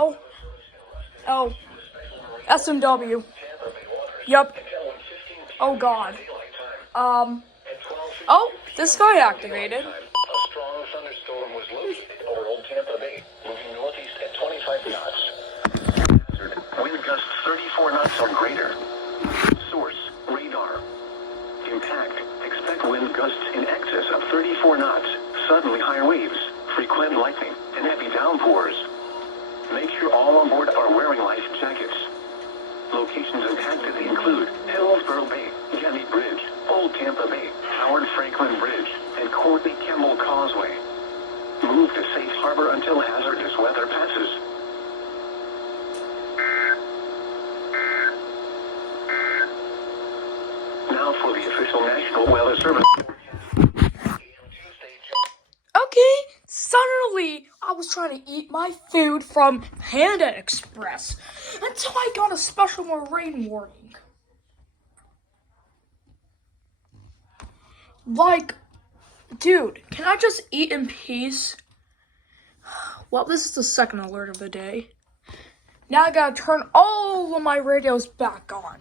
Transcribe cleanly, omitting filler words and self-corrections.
Oh, S&W. Yep. Oh God. Oh, this guy activated. A strong thunderstorm was located over Old Tampa Bay, moving northeast at 25 knots. Wind gusts 34 knots or greater. Source, radar. Impact, expect wind gusts in excess of 34 knots, suddenly higher waves, frequent lightning, and heavy downpours. Make sure all on board are wearing life jackets. Locations impacted include Hillsborough Bay, Jenny Bridge, Old Tampa Bay, Howard Franklin Bridge, and Courtney Campbell Causeway. Move to safe harbor until hazardous weather passes. Now for the official National Weather Service. Okay, suddenly I was trying to eat my food from Panda Express until I got a special rain warning. Like, dude, can I just eat in peace? Well, this is the second alert of the day. Now I gotta turn all of my radios back on.